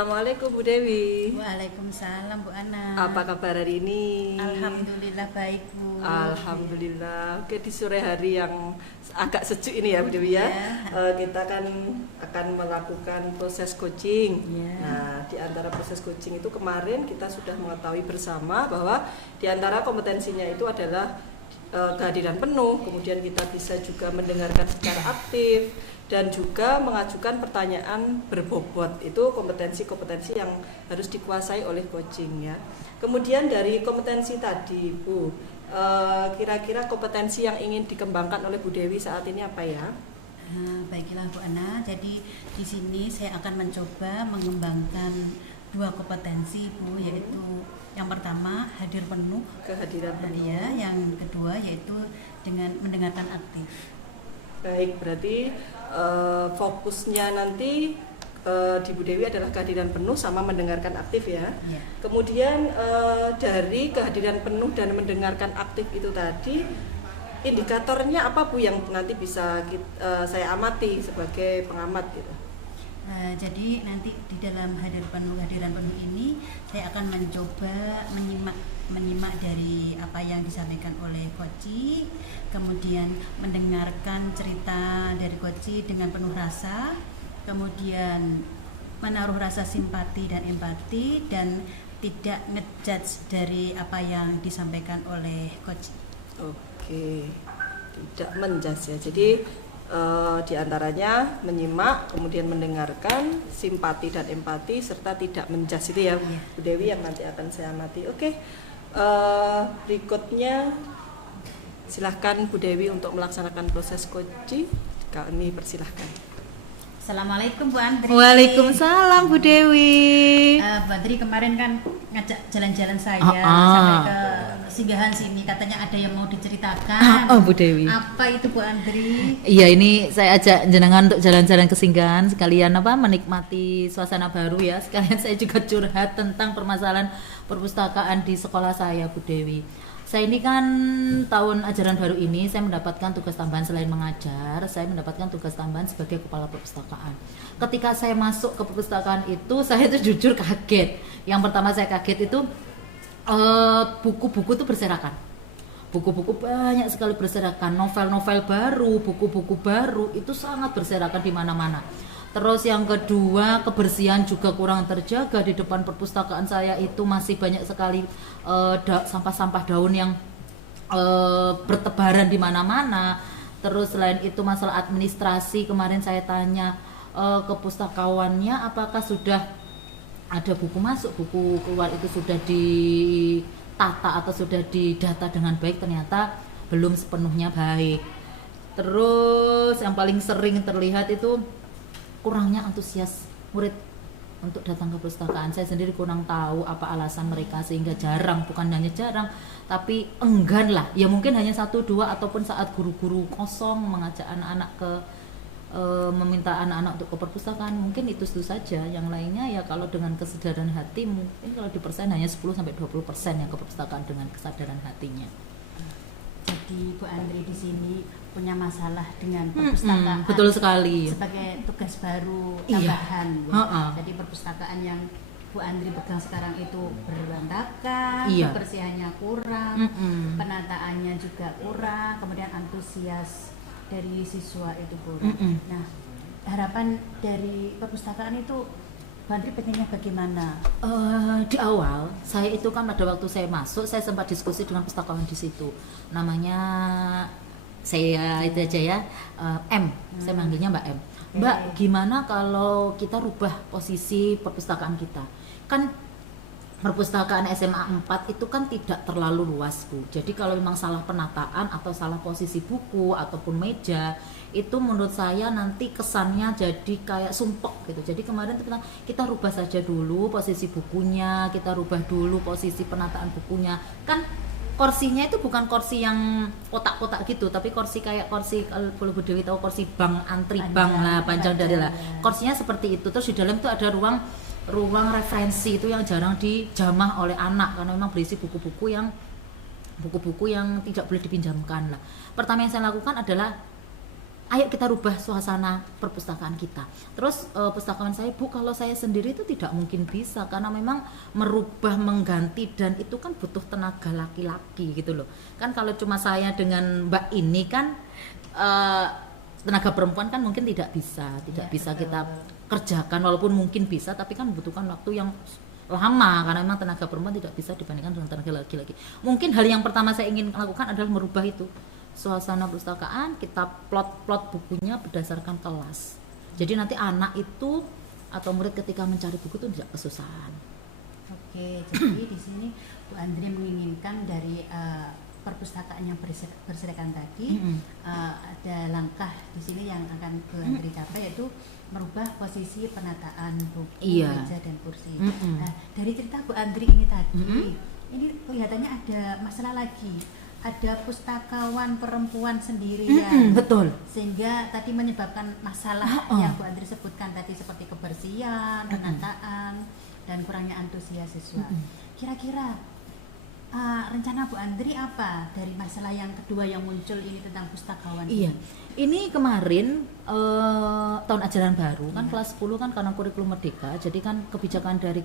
Assalamualaikum Bu Dewi. Waalaikumsalam Bu Ana. Apa kabar hari ini? Alhamdulillah baik Bu. Alhamdulillah. Oke, di sore hari yang agak sejuk ini ya Bu Dewi ya. Kita kan akan melakukan proses coaching. Nah, di antara proses coaching itu kemarin kita sudah mengetahui bersama bahwa di antara kompetensinya itu adalah kehadiran penuh, kemudian kita bisa juga mendengarkan secara aktif dan juga mengajukan pertanyaan berbobot. Itu kompetensi-kompetensi yang harus dikuasai oleh coaching ya. Kemudian dari kompetensi tadi Bu, kira-kira kompetensi yang ingin dikembangkan oleh Bu Dewi saat ini apa ya? Baiklah Bu Ana, jadi di sini saya akan mencoba mengembangkan dua kompetensi Bu, yaitu yang pertama hadir penuh, kehadiran penuh. Ya, yang kedua yaitu dengan mendengarkan aktif. Baik, berarti fokusnya nanti di Bu Dewi adalah kehadiran penuh sama mendengarkan aktif ya. Kemudian dari kehadiran penuh dan mendengarkan aktif itu tadi, indikatornya apa Bu yang nanti bisa saya amati sebagai pengamat gitu? Jadi nanti di dalam kehadiran penuh ini saya akan mencoba menyimak dari apa yang disampaikan oleh coach, kemudian mendengarkan cerita dari coach dengan penuh rasa, kemudian menaruh rasa simpati dan empati dan tidak ngejudge dari apa yang disampaikan oleh coach. Oke, tidak menjudge ya. Jadi di antaranya menyimak, kemudian mendengarkan, simpati dan empati, serta tidak menjudge itu ya Bu Dewi yang nanti akan saya amati. Oke, berikutnya silahkan Bu Dewi untuk melaksanakan proses coaching. Kami persilahkan. Assalamualaikum Bu Andri. Waalaikumsalam Bu Dewi. Bu Andri kemarin kan ngajak jalan-jalan saya sampai ke singgahan sini, katanya ada yang mau diceritakan. Bu Dewi. Apa itu Bu Andri? Iya, ini saya ajak jenengan untuk jalan-jalan ke singgahan sekalian menikmati suasana baru ya. Sekalian saya juga curhat tentang permasalahan perpustakaan di sekolah saya Bu Dewi. Saya ini kan tahun ajaran baru ini saya mendapatkan tugas tambahan selain mengajar, saya mendapatkan tugas tambahan sebagai kepala perpustakaan. Ketika saya masuk ke perpustakaan itu, saya tuh jujur kaget. Yang pertama saya kaget itu buku-buku itu berserakan. Buku-buku banyak sekali berserakan, novel-novel baru, buku-buku baru itu sangat berserakan di mana-mana. Terus yang kedua, kebersihan juga kurang terjaga. Di depan perpustakaan saya itu masih banyak sekali sampah-sampah daun yang bertebaran di mana-mana. Terus selain itu masalah administrasi, kemarin saya tanya ke pustakawannya apakah sudah ada buku masuk, buku keluar itu sudah ditata atau sudah didata dengan baik, ternyata belum sepenuhnya baik. Terus yang paling sering terlihat itu kurangnya antusias murid untuk datang ke perpustakaan. Saya sendiri kurang tahu apa alasan mereka sehingga jarang, bukan hanya jarang tapi enggan lah. Ya mungkin hanya 1, 2 ataupun saat guru-guru kosong mengajak anak-anak ke meminta anak-anak untuk ke perpustakaan, mungkin itu saja. Yang lainnya ya kalau dengan kesadaran hati mungkin kalau di persen hanya 10-20% yang ke perpustakaan dengan kesadaran hatinya. Jadi Bu Andri di sini punya masalah dengan perpustakaan. Betul sekali. Sebagai tugas baru tambahan. Jadi perpustakaan yang Bu Andri pegang sekarang itu berantakan, kebersihannya kurang, penataannya juga kurang, kemudian antusias dari siswa itu kurang. Nah, harapan dari perpustakaan itu Bu Andri pengennya bagaimana? Di awal saya itu kan pada waktu saya masuk, saya sempat diskusi dengan pustakawan di situ. Namanya saya itu aja ya, saya manggilnya Mbak M. Mbak, gimana kalau kita rubah posisi perpustakaan kita? Kan perpustakaan SMA 4 itu kan tidak terlalu luas Bu. Jadi kalau memang salah penataan atau salah posisi buku ataupun meja, itu menurut saya nanti kesannya jadi kayak sumpek gitu. Jadi kemarin kita rubah saja dulu posisi bukunya, kita rubah dulu posisi penataan bukunya. Kan kursinya itu bukan kursi yang kotak-kotak gitu, tapi kursi kayak kursi, kalau Bu Dewi tahu kursi bank, antri bank lah, panjang dari lah. Kursinya seperti itu. Terus di dalam itu ada ruang referensi itu yang jarang dijamah oleh anak karena memang berisi buku-buku yang tidak boleh dipinjamkan lah. Pertama yang saya lakukan adalah ayo kita rubah suasana perpustakaan kita. Terus pustakawan saya, Bu, kalau saya sendiri itu tidak mungkin bisa karena memang merubah, mengganti, dan itu kan butuh tenaga laki-laki gitu loh. Kan kalau cuma saya dengan Mbak ini kan tenaga perempuan kan mungkin tidak bisa kita kerjakan, walaupun mungkin bisa tapi kan membutuhkan waktu yang lama karena memang tenaga perempuan tidak bisa dibandingkan dengan tenaga laki-laki. Mungkin hal yang pertama saya ingin lakukan adalah merubah itu suasana perpustakaan, kita plot bukunya berdasarkan kelas. Jadi nanti anak itu atau murid ketika mencari buku itu tidak kesusahan. Oke, jadi di sini Bu Andri menginginkan dari perpustakaan yang berserakan tadi ada langkah di sini yang akan Bu Andri capai, yaitu merubah posisi penataan buku, meja dan kursi. Nah, dari cerita Bu Andri ini tadi, ini kelihatannya ada masalah lagi. Ada pustakawan perempuan sendirian, betul, sehingga tadi menyebabkan masalah yang Bu Andri sebutkan tadi seperti kebersihan, penataan, dan kurangnya antusias siswa. Kira-kira rencana Bu Andri apa dari masalah yang kedua yang muncul ini tentang pustakawan? Iya, ini kemarin tahun ajaran baru kan kelas 10 kan karena kurikulum merdeka, jadi kan kebijakan dari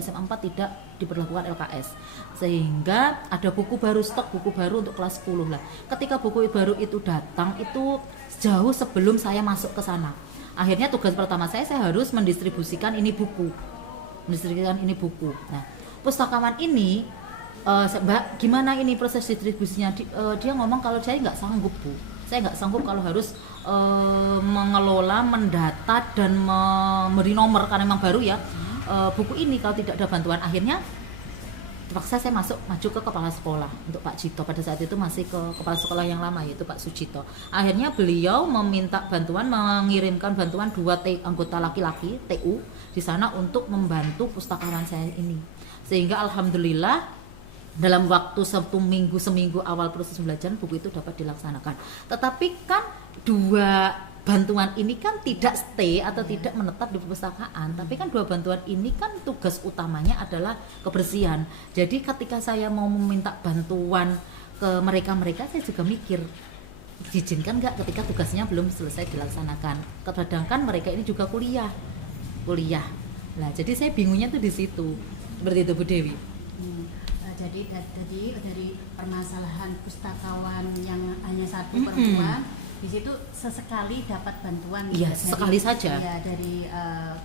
SMA 4 tidak diberlakukan LKS, sehingga ada buku baru, stok buku baru untuk kelas 10 lah. Ketika buku baru itu datang itu jauh sebelum saya masuk ke sana. Akhirnya tugas pertama saya harus mendistribusikan ini buku. Nah, pustakawan ini Mbak, gimana ini proses distribusinya? Dia ngomong kalau saya nggak sanggup, Bu. Saya nggak sanggup kalau harus mengelola, mendata, dan memberi nomor karena memang baru ya buku ini kalau tidak ada bantuan. Akhirnya terpaksa saya maju ke kepala sekolah untuk Pak Cito. Pada saat itu masih ke kepala sekolah yang lama yaitu Pak Sucito. Akhirnya beliau meminta bantuan, mengirimkan bantuan 2 anggota laki-laki TU di sana untuk membantu pustakawan saya ini. Sehingga alhamdulillah dalam waktu seminggu awal proses pembelajaran buku itu dapat dilaksanakan. Tetapi kan 2 bantuan ini kan tidak stay atau tidak menetap di perpustakaan, tapi kan 2 bantuan ini kan tugas utamanya adalah kebersihan. Jadi ketika saya mau meminta bantuan ke mereka saya juga mikir diizinkan nggak ketika tugasnya belum selesai dilaksanakan. Kadang-kadang mereka ini juga kuliah. Nah, jadi saya bingungnya tuh di situ. Seperti itu Bu Dewi. Jadi dari permasalahan pustakawan yang hanya 1 perempuan, di situ sesekali dapat bantuan. Iya, sekali saja. Ya, dari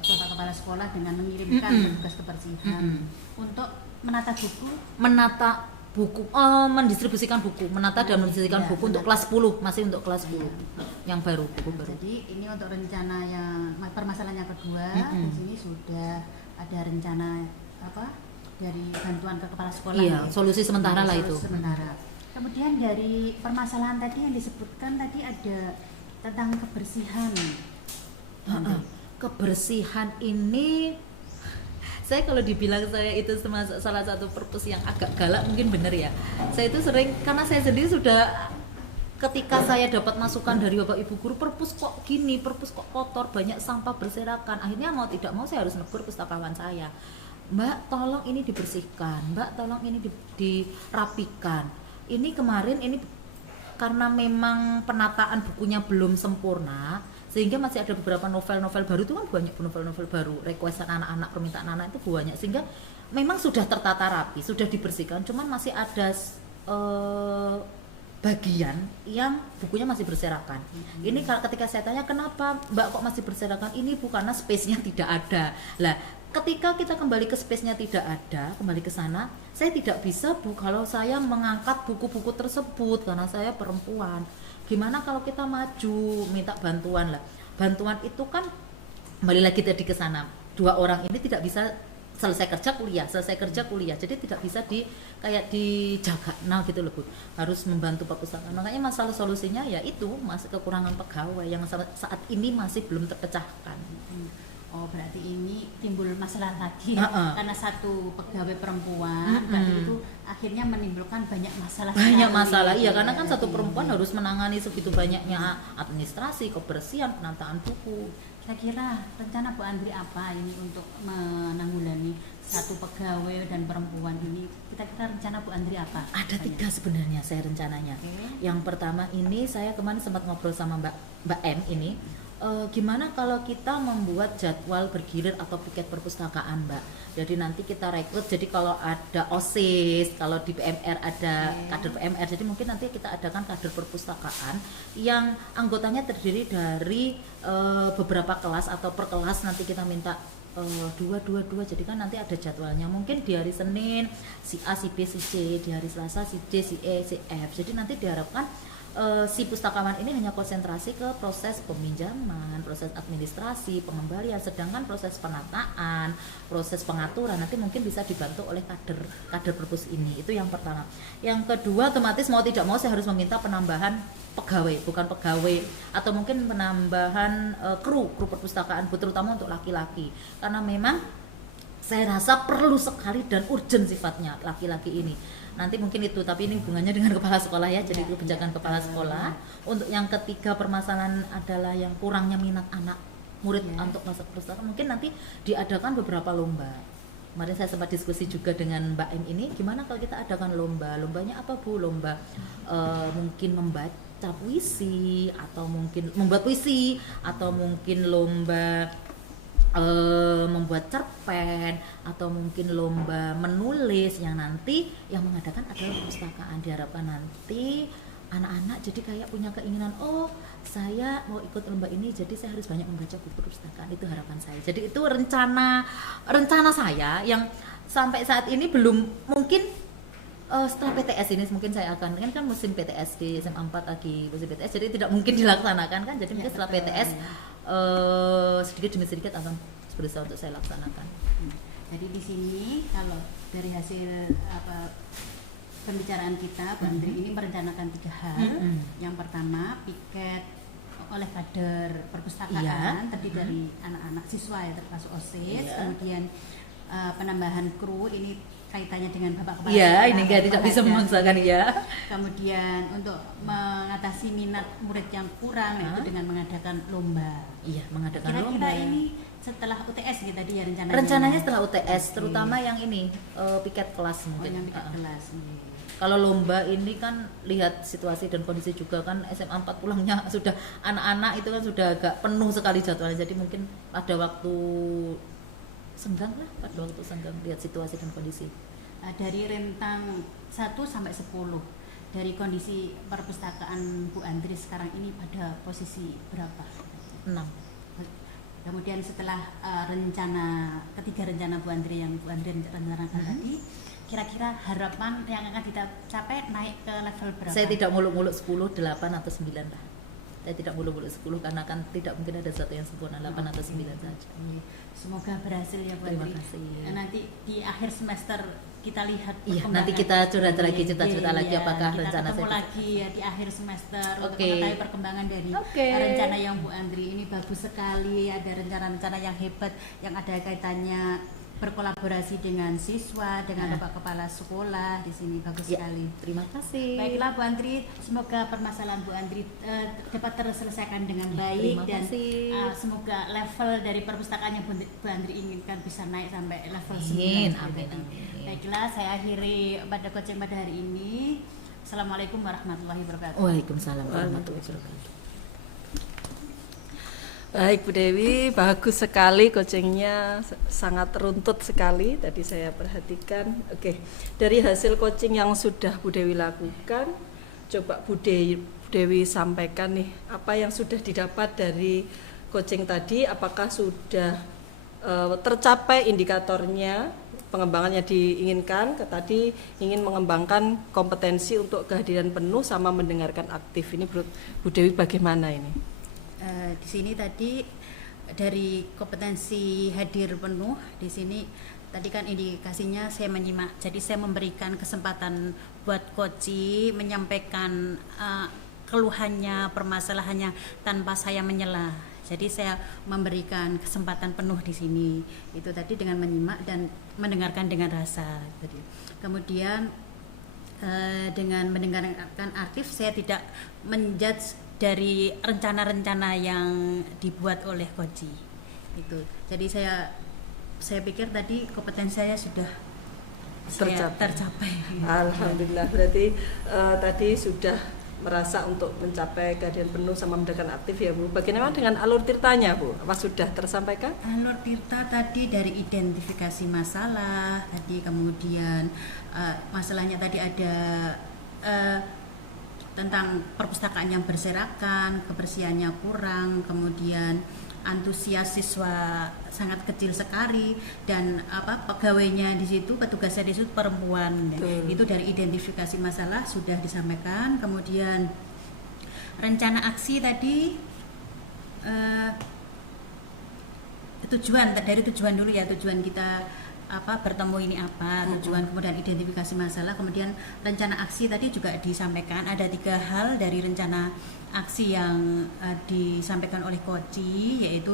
kepala sekolah dengan mengirimkan tugas kebersihan untuk menata buku, mendistribusikan buku, dan mendistribusikan buku untuk kelas 10, masih untuk kelas 10 yang baru, buku baru. Jadi ini untuk rencana yang permasalahan yang kedua. Di sini sudah ada rencana dari bantuan ke kepala sekolah. Iya, solusi sementara lah itu. Sementara. Kemudian dari permasalahan tadi yang disebutkan tadi ada tentang kebersihan. Kebersihan ini saya kalau dibilang saya itu salah satu perpus yang agak galak mungkin benar ya. Saya itu sering, karena saya sendiri sudah ketika saya dapat masukan dari Bapak Ibu guru, perpus kok gini, perpus kok kotor, banyak sampah berserakan. Akhirnya mau tidak mau saya harus negur pustakawan saya. Mbak, tolong ini dibersihkan. Mbak, tolong ini dirapikan. Ini kemarin ini karena memang penataan bukunya belum sempurna, sehingga masih ada beberapa novel-novel baru itu kan banyak novel-novel baru, requestan anak-anak, permintaan anak itu banyak, sehingga memang sudah tertata rapi, sudah dibersihkan, cuman masih ada bagian yang bukunya masih berserakan. Ini ketika saya tanya kenapa Mbak kok masih berserakan, ini bukan karena space-nya tidak ada. Lah, ketika kita kembali ke space-nya tidak ada, kembali ke sana, saya tidak bisa Bu kalau saya mengangkat buku-buku tersebut karena saya perempuan. Gimana kalau kita maju minta bantuan lah? Bantuan itu kan kembali lagi tadi ke sana. 2 orang ini tidak bisa selesai kerja kuliah, jadi tidak bisa dijaga. Nah gitu loh Bu, harus membantu perpustakaan. Makanya masalah solusinya ya itu masih kekurangan pegawai yang saat ini masih belum terpecahkan. Oh, berarti ini timbul masalah lagi ya? Karena 1 pegawai perempuan, berarti itu akhirnya menimbulkan banyak masalah. Iya, karena kan 1 perempuan harus menangani segitu banyaknya administrasi, kebersihan, penataan buku Kira-kira rencana Bu Andri apa ini untuk menanggulangi satu pegawai dan perempuan ini? Kira-kira rencana Bu Andri apa? Ada 3 sebenarnya saya rencananya. Yang pertama ini saya kemarin sempat ngobrol sama Mbak M ini. Gimana kalau kita membuat jadwal bergilir atau piket perpustakaan, Mbak? Jadi nanti kita rekrut, jadi kalau ada OSIS, kalau di PMR ada kader PMR, jadi mungkin nanti kita adakan kader perpustakaan yang anggotanya terdiri dari beberapa kelas atau per kelas nanti kita minta dua, jadi kan nanti ada jadwalnya, mungkin di hari Senin si A, si B, si C, di hari Selasa si D, si E, si F, jadi nanti diharapkan si pustakawan ini hanya konsentrasi ke proses peminjaman, proses administrasi, pengembalian, sedangkan proses penataan, proses pengaturan nanti mungkin bisa dibantu oleh kader perpus ini. Itu yang pertama. Yang kedua, otomatis mau tidak mau saya harus meminta penambahan pegawai, bukan pegawai, atau mungkin penambahan kru perpustakaan, terutama untuk laki-laki, karena memang saya rasa perlu sekali dan urgent sifatnya laki-laki ini. Nanti mungkin itu, tapi ini hubungannya dengan kepala sekolah ya, jadi kebijakan kepala sekolah. Untuk yang ketiga, permasalahan adalah yang kurangnya minat anak murid untuk masuk perpustakaan, mungkin nanti diadakan beberapa lomba. Kemarin saya sempat diskusi juga dengan Mbak M ini, gimana kalau kita adakan lomba? Lombanya apa Bu? Lomba mungkin membaca puisi, atau mungkin membuat puisi, atau mungkin lomba membuat cerpen, atau mungkin lomba menulis, yang nanti yang mengadakan adalah perpustakaan. Diharapkan nanti anak-anak jadi kayak punya keinginan, oh saya mau ikut lomba ini jadi saya harus banyak membaca buku perpustakaan. Itu harapan saya. Jadi itu rencana saya yang sampai saat ini belum, mungkin setelah PTS ini mungkin saya akan, kan musim PTS di SMA 4 lagi musim PTS, jadi tidak mungkin dilaksanakan kan, jadi mungkin setelah PTS sedikit demi sedikit akan berusaha untuk saya laksanakan. Jadi di sini kalau dari hasil pembicaraan kita, Bu Andri ini merencanakan 3 hal. Yang pertama, piket oleh kader perpustakaan terdiri dari anak-anak siswa ya, termasuk OSIS. Kemudian penambahan kru ini kaitannya dengan Bapak Kepala Sekolah. Ini tidak bisa memaksakan ya. Kemudian untuk mengatasi minat murid yang kurang itu dengan mengadakan lomba. Iya, mengadakan Kira-kira lomba. Ini setelah UTS gitu tadi ya rencananya. Rencananya setelah UTS, terutama yang ini piket kelas mungkin. Yang piket kelas. Kalau lomba ini kan lihat situasi dan kondisi juga kan, SMA 4 pulangnya sudah anak-anak itu kan sudah agak penuh sekali jadwalnya, jadi mungkin pada waktu senggang lihat situasi dan kondisi. Dari rentang 1 sampai 10 dari kondisi perpustakaan Bu Andri sekarang ini pada posisi berapa? 6. Kemudian setelah ketiga rencana Bu Andri yang Bu Andri rencanakan tadi, kira-kira harapan yang akan kita capai naik ke level berapa? Saya tidak muluk-muluk 10, 8 atau 9 lah. Saya tidak muluk-muluk 10 karena kan tidak mungkin ada satu yang sempurna, 8 atau 9 saja. Semoga berhasil ya Bu Andri. Terima kasih. Nanti di akhir semester kita lihat nanti kita curhat lagi, cerita-cerita lagi apakah kita rencana ketemu saya lagi ya di akhir semester untuk mengetahui perkembangan dari rencana yang Bu Andri ini. Bagus sekali, ada rencana-rencana yang hebat yang ada kaitannya berkolaborasi dengan siswa, dengan Bapak Kepala Sekolah di sini, bagus sekali. Terima kasih. Baiklah Bu Andri, semoga permasalahan Bu Andri dapat terselesaikan dengan baik dan semoga level dari perpustakaan yang Bu Andri inginkan bisa naik sampai level 9. Amin. Baiklah, saya akhiri pada coaching pada hari ini. Assalamualaikum warahmatullahi wabarakatuh. Waalaikumsalam warahmatullahi wabarakatuh. Baik Bu Dewi, bagus sekali coachingnya, sangat runtut sekali tadi saya perhatikan. Oke, dari hasil coaching yang sudah Bu Dewi lakukan, coba Bu Dewi sampaikan nih, apa yang sudah didapat dari coaching tadi, apakah sudah tercapai indikatornya, pengembangannya diinginkan. Tadi ingin mengembangkan kompetensi untuk kehadiran penuh sama mendengarkan aktif. Ini Bu Dewi bagaimana ini? Di sini tadi dari kompetensi hadir penuh, di sini tadi kan indikasinya saya menyimak, jadi saya memberikan kesempatan buat coach menyampaikan keluhannya, permasalahannya tanpa saya menyela. Jadi saya memberikan kesempatan penuh di sini. Itu tadi dengan menyimak dan mendengarkan dengan rasa. Kemudian dengan mendengarkan aktif saya tidak menjudge dari rencana-rencana yang dibuat oleh Koji itu. Jadi saya pikir tadi kompetensi saya sudah tercapai. Alhamdulillah, berarti tadi sudah merasa untuk mencapai kehadiran penuh sama mendengarkan aktif ya Bu. Bagaimana dengan alur tirtanya Bu? Apa sudah tersampaikan? Alur tirta tadi dari identifikasi masalah tadi, kemudian masalahnya tadi ada tentang perpustakaan yang berserakan, kebersihannya kurang, kemudian antusias siswa sangat kecil sekali, dan pegawainya di situ, petugasnya di situ perempuan. Itu dari identifikasi masalah sudah disampaikan. Kemudian rencana aksi tadi tujuan dulu ya, tujuan kita bertemu ini apa, tujuan, kemudian identifikasi masalah, kemudian rencana aksi tadi juga disampaikan. Ada 3 hal dari rencana aksi yang disampaikan oleh Koji, yaitu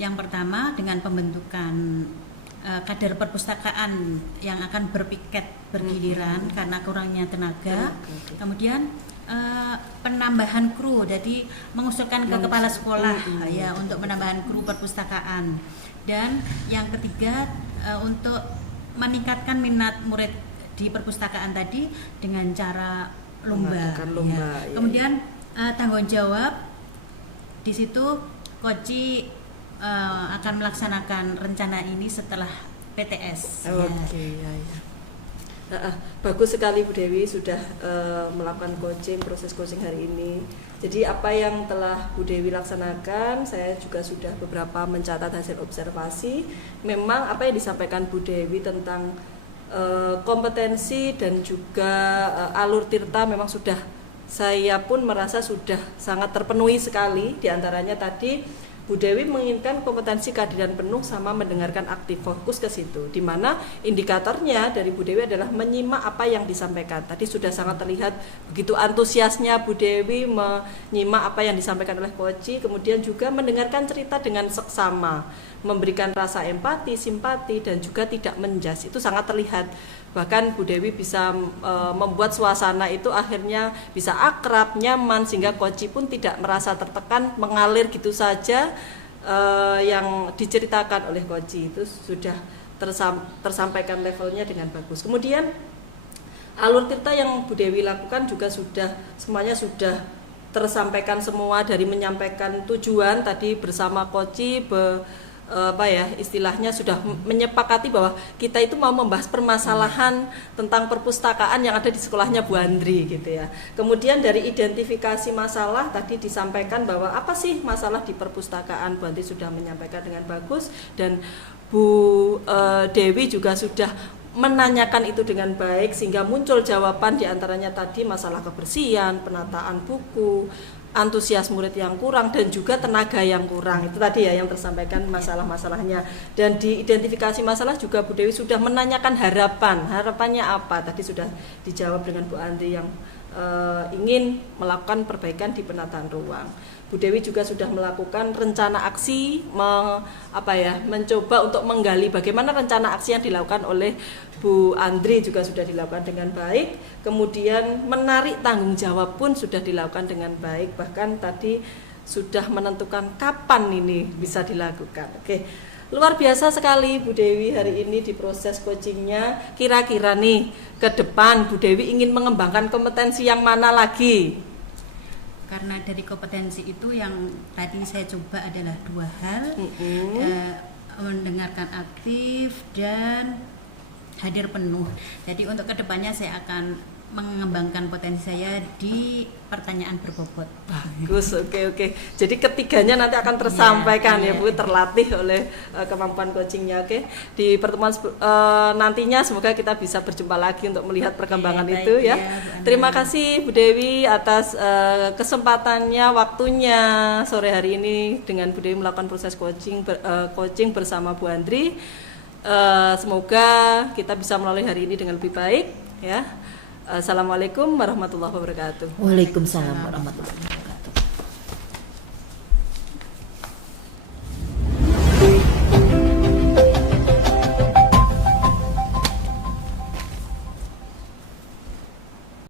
yang pertama dengan pembentukan kader perpustakaan yang akan berpiket bergiliran karena kurangnya tenaga. Kemudian penambahan kru, jadi mengusulkan ke kepala sekolah ya untuk penambahan kru perpustakaan. Dan yang ketiga untuk meningkatkan minat murid di perpustakaan tadi dengan cara lomba. Ya. Kemudian tanggung jawab di situ Koji akan melaksanakan rencana ini setelah PTS. Oke, ya. Bagus sekali Bu Dewi sudah melakukan proses coaching hari ini. Jadi apa yang telah Bu Dewi laksanakan, saya juga sudah beberapa mencatat hasil observasi. Memang apa yang disampaikan Bu Dewi tentang kompetensi dan juga alur tirta memang sudah, saya pun merasa sudah sangat terpenuhi sekali. Di antaranya tadi Bu Dewi menginginkan kompetensi kehadiran penuh sama mendengarkan aktif, fokus ke situ. Di mana indikatornya dari Bu Dewi adalah menyimak apa yang disampaikan. Tadi sudah sangat terlihat begitu antusiasnya Bu Dewi menyimak apa yang disampaikan oleh Koji, kemudian juga mendengarkan cerita dengan seksama, memberikan rasa empati, simpati, dan juga tidak menjudge. Itu sangat terlihat. Bahkan Bu Dewi bisa membuat suasana itu akhirnya bisa akrab, nyaman, sehingga Koji pun tidak merasa tertekan, mengalir gitu saja. Yang diceritakan oleh Koji itu sudah tersampaikan levelnya dengan bagus. Kemudian alur tirta yang Bu Dewi lakukan juga semuanya sudah tersampaikan semua, dari menyampaikan tujuan tadi bersama Koji, istilahnya sudah menyepakati bahwa kita itu mau membahas permasalahan tentang perpustakaan yang ada di sekolahnya Bu Andri gitu ya. Kemudian dari identifikasi masalah tadi disampaikan bahwa apa sih masalah di perpustakaan, Bu Andri sudah menyampaikan dengan bagus, dan Bu Dewi juga sudah menanyakan itu dengan baik sehingga muncul jawaban, diantaranya tadi masalah kebersihan, penataan buku, antusias murid yang kurang, dan juga tenaga yang kurang. Itu tadi ya yang tersampaikan masalah-masalahnya. Dan di identifikasi masalah juga Bu Dewi sudah menanyakan harapannya apa. Tadi sudah dijawab dengan Bu Andri yang ingin melakukan perbaikan di penataan ruang. Bu Dewi juga sudah melakukan rencana aksi, mencoba untuk menggali bagaimana rencana aksi yang dilakukan oleh Bu Andri juga sudah dilakukan dengan baik. Kemudian menarik tanggung jawab pun sudah dilakukan dengan baik. Bahkan tadi sudah menentukan kapan ini bisa dilakukan. Oke, luar biasa sekali Bu Dewi hari ini di proses coachingnya. Kira-kira nih ke depan Bu Dewi ingin mengembangkan kompetensi yang mana lagi? Karena dari kompetensi itu yang tadi saya coba adalah 2 hal, mendengarkan aktif dan hadir penuh. Jadi untuk kedepannya saya akan mengembangkan potensi saya di pertanyaan berbobot. Bagus, oke. Jadi ketiganya nanti akan tersampaikan ya Bu, terlatih oleh kemampuan coachingnya. Oke, di pertemuan nantinya semoga kita bisa berjumpa lagi untuk melihat perkembangan itu ya. Terima kasih Bu Dewi atas kesempatannya, waktunya sore hari ini dengan Bu Dewi melakukan proses coaching bersama Bu Andri. Semoga kita bisa melalui hari ini dengan lebih baik ya. Assalamualaikum warahmatullahi wabarakatuh. Waalaikumsalam warahmatullahi wabarakatuh.